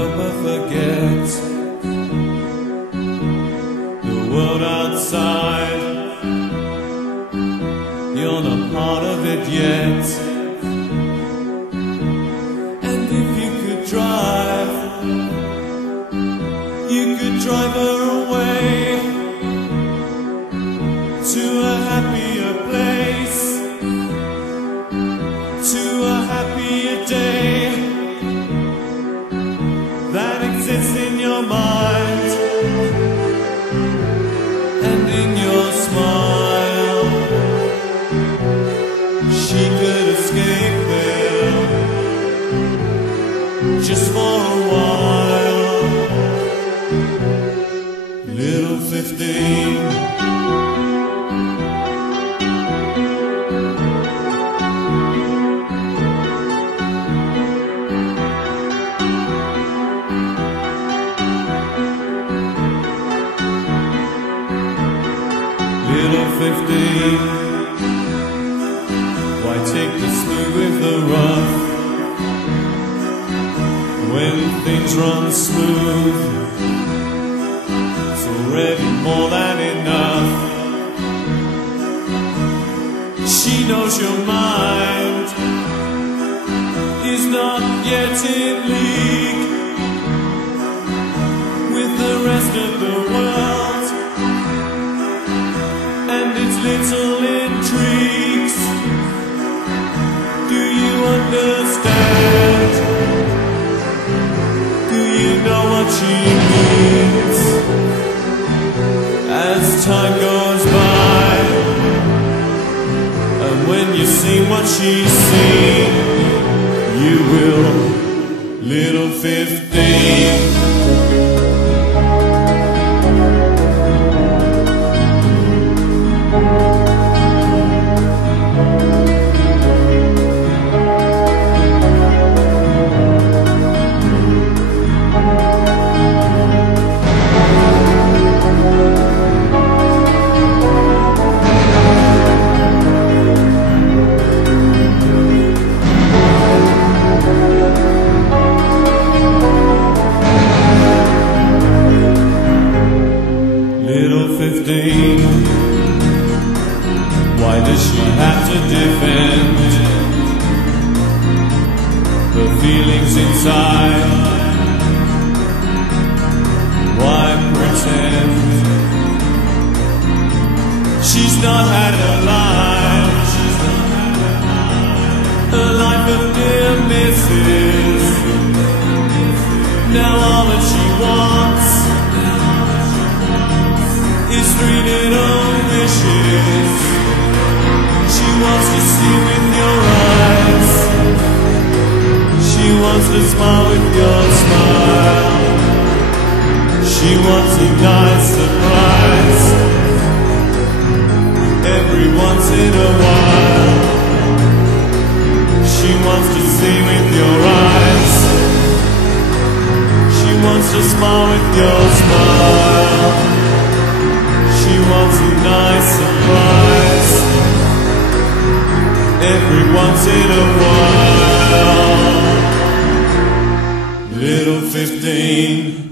help her forget the world outside. You're not part of it yet. And if you could drive, you could drive her away to a happier place, to a happier day that exists in your mind and in your smile. She could escape there just for a while. Little 15, little 15, why take the smooth with the rough when things run smooth? It's already more than enough. She knows your mind is not yet in league with the rest of the world and its little intrigues. Do you understand? Do you know what she means? As time goes by, and when you see what she's seen, you will, little 15. Little 15, why does she have to defend the feelings inside? Why pretend she's not had a life, a life of near misses? Now all that she wants is 3 little wishes. She wants to see with your eyes, she wants to smile with your smile, she wants a nice surprise every once in a while. She wants to see with your eyes, she wants to smile with your smile, she wants a nice surprise every once in a while. Little 15.